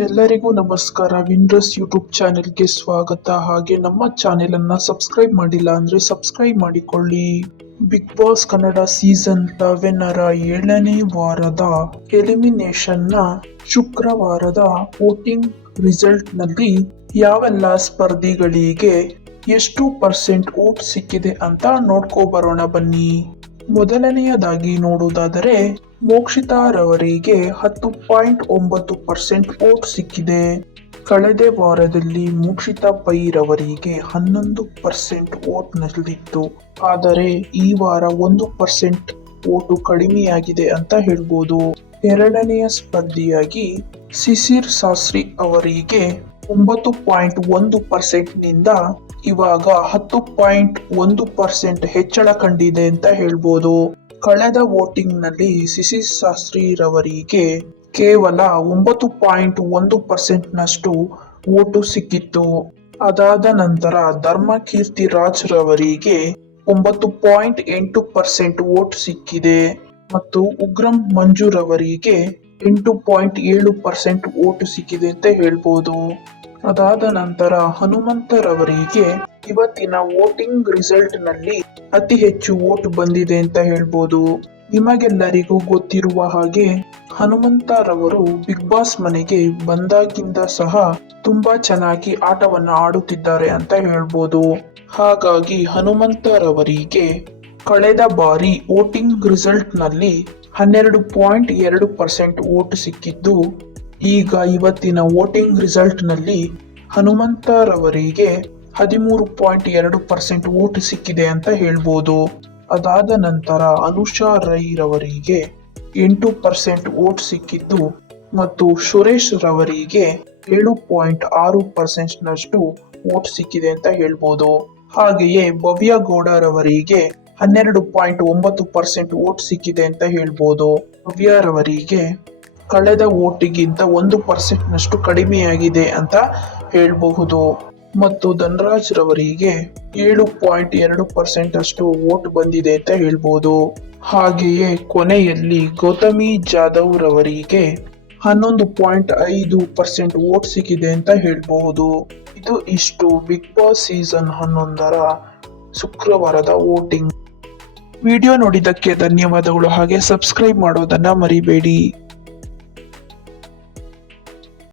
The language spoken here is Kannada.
ಎಲ್ಲರಿಗೂ ನಮಸ್ಕಾರ. ವಿಂಡೋಸ್ ಯೂಟ್ಯೂಬ್ ಚಾನೆಲ್ಗೆ ಸ್ವಾಗತ. ಹಾಗೆ ನಮ್ಮ ಚಾನೆಲ್ ಅನ್ನ ಸಬ್ಸ್ಕ್ರೈಬ್ ಮಾಡಿಲ್ಲ ಅಂದ್ರೆ ಸಬ್ಸ್ಕ್ರೈಬ್ ಮಾಡಿಕೊಳ್ಳಿ. ಬಿಗ್ ಬಾಸ್ ಕನ್ನಡ ಸೀಸನ್ ಲೆವೆನರ ಏಳನೇ ವಾರದ ಎಲಿಮಿನೇಷನ್ನ ಶುಕ್ರವಾರದ ವೋಟಿಂಗ್ ರಿಸಲ್ಟ್ನಲ್ಲಿ ಯಾವೆಲ್ಲ ಸ್ಪರ್ಧಿಗಳಿಗೆ ಎಷ್ಟು ಪರ್ಸೆಂಟ್ ಓಟ್ ಸಿಕ್ಕಿದೆ ಅಂತ ನೋಡ್ಕೋ ಬರೋಣ ಬನ್ನಿ. ಮೊದಲನೆಯದಾಗಿ ನೋಡುವುದಾದರೆ ಮೋಕ್ಷಿತಾರವರಿಗೆ ಹತ್ತು ಪಾಯಿಂಟ್ ಒಂಬತ್ತು ಪರ್ಸೆಂಟ್ ವೋಟ್ ಸಿಕ್ಕಿದೆ. ಕಳೆದ ವಾರದಲ್ಲಿ ಮೋಕ್ಷಿತಾ ಪೈರವರಿಗೆ ಹನ್ನೊಂದು ಪರ್ಸೆಂಟ್ ವೋಟ್ ನಲ್ಲಿತ್ತು. ಆದರೆ ಈ ವಾರ ಒಂದು ಪರ್ಸೆಂಟ್ ವೋಟು ಕಡಿಮೆಯಾಗಿದೆ ಅಂತ ಹೇಳ್ಬೋದು. ಎರಡನೆಯ ಸ್ಪರ್ಧಿಯಾಗಿ ಸಿಸಿರ್ ಶಾಸ್ತ್ರಿ ಅವರಿಗೆ ಒಂಬತ್ತು ಪಾಯಿಂಟ್ ಒಂದು ಪರ್ಸೆಂಟ್ನಿಂದ ಇವಾಗ ಹತ್ತು ಪಾಯಿಂಟ್ ಒಂದು ಪರ್ಸೆಂಟ್ ಹೆಚ್ಚಳ ಕಂಡಿದೆ ಅಂತ ಹೇಳ್ಬೋದು. ಕಳೆದ ವೋಟಿಂಗ್ನಲ್ಲಿ ನಲ್ಲಿ ಸಿಸಿರ್ ಶಾಸ್ತ್ರಿರವರಿಗೆ ಕೇವಲ ಒಂಬತ್ತು ಪಾಯಿಂಟ್ ಒಂದು ಪರ್ಸೆಂಟ್ನಷ್ಟು ಓಟು ಸಿಕ್ಕಿತ್ತು. ಅದಾದ ನಂತರ ಧರ್ಮ ಕೀರ್ತಿ ಒಂಬತ್ತು ಪಾಯಿಂಟ್ ಎಂಟು ಪರ್ಸೆಂಟ್ ವೋಟ್ ಸಿಕ್ಕಿದೆ ಮತ್ತು ಉಗ್ರಂ ಮಂಜುರವರಿಗೆ ಎಂಟು ಪಾಯಿಂಟ್ ಏಳು ಪರ್ಸೆಂಟ್ ವೋಟು ಸಿಕ್ಕಿದೆ ಅಂತ ಹೇಳ್ಬೋದು. ಅದಾದ ನಂತರ ಹನುಮಂತರವರಿಗೆ ಇವತ್ತಿನ ವೋಟಿಂಗ್ ರಿಸಲ್ಟ್ನಲ್ಲಿ ಅತಿ ಹೆಚ್ಚು ವೋಟ್ ಬಂದಿದೆ ಅಂತ ಹೇಳ್ಬೋದು. ನಿಮಗೆಲ್ಲರಿಗೂ ಗೊತ್ತಿರುವ ಹಾಗೆ ಹನುಮಂತರವರು ಬಿಗ್ ಬಾಸ್ ಮನೆಗೆ ಬಂದಾಗಿಂದ ಸಹ ತುಂಬಾ ಚೆನ್ನಾಗಿ ಆಟವನ್ನ ಆಡುತ್ತಿದ್ದಾರೆ ಅಂತ ಹೇಳ್ಬೋದು. ಹಾಗಾಗಿ ಹನುಮಂತರವರಿಗೆ ಕಳೆದ ಬಾರಿ ವೋಟಿಂಗ್ ರಿಸಲ್ಟ್ನಲ್ಲಿ ಹನ್ನೆರಡು ಪಾಯಿಂಟ್ ಎರಡು ಪರ್ಸೆಂಟ್ ವೋಟ್ ಸಿಕ್ಕಿದ್ದು, ಈಗ ಇವತ್ತಿನ ವೋಟಿಂಗ್ ರಿಸಲ್ಟ್ನಲ್ಲಿ ಹನುಮಂತರವರಿಗೆ ಹದಿಮೂರು ಪಾಯಿಂಟ್ ಎರಡು ಪರ್ಸೆಂಟ್ ಓಟ್ ಸಿಕ್ಕಿದೆ ಅಂತ ಹೇಳ್ಬೋದು. ಅದಾದ ನಂತರ ಅನುಷಾ ರೈ ರವರಿಗೆ ಎಂಟು ಪರ್ಸೆಂಟ್ ಓಟ್ ಸಿಕ್ಕಿದ್ದು ಮತ್ತು ಸುರೇಶ್ ರವರಿಗೆ ಏಳು ಪಾಯಿಂಟ್ ಆರು ಪರ್ಸೆಂಟ್ ನಷ್ಟು ವೋಟ್ ಸಿಕ್ಕಿದೆ ಅಂತ ಹೇಳ್ಬೋದು. ಹಾಗೆಯೇ ಭವ್ಯ ಗೌಡರವರಿಗೆ ಹನ್ನೆರಡು ಪಾಯಿಂಟ್ ಒಂಬತ್ತು ಪರ್ಸೆಂಟ್ ಓಟ್ ಸಿಕ್ಕಿದೆ ಅಂತ ಹೇಳ್ಬೋದು. ಭವ್ಯರವರಿಗೆ ಕಳೆದ ಓಟಿಗಿಂತ ಒಂದು ಪರ್ಸೆಂಟ್ ನಷ್ಟು ಕಡಿಮೆಯಾಗಿದೆ ಅಂತ ಹೇಳಬಹುದು. ಮತ್ತು ಧನರಾಜ್ ರವರಿಗೆ ಏಳು ಪಾಯಿಂಟ್ ಎರಡು ಪರ್ಸೆಂಟ್ ಅಷ್ಟು ವೋಟ್ ಬಂದಿದೆ ಅಂತ ಹೇಳ್ಬೋದು. ಹಾಗೆಯೇ ಕೊನೆಯಲ್ಲಿ ಗೌತಮಿ ಜಾಧವ್ ರವರಿಗೆ ಹನ್ನೊಂದು ಪಾಯಿಂಟ್ ಐದು ಪರ್ಸೆಂಟ್ ವೋಟ್ ಸಿಕ್ಕಿದೆ ಅಂತ ಹೇಳಬಹುದು ಇದು ಇಷ್ಟು ಬಿಗ್ ಬಾಸ್ ಸೀಸನ್ ಹನ್ನೊಂದರ ಶುಕ್ರವಾರದ ವೋಟಿಂಗ್. ವಿಡಿಯೋ ನೋಡಿದ್ದಕ್ಕೆ ಧನ್ಯವಾದಗಳು. ಹಾಗೆ ಸಬ್ಸ್ಕ್ರೈಬ್ ಮಾಡೋದನ್ನು ಮರಿಬೇಡಿ.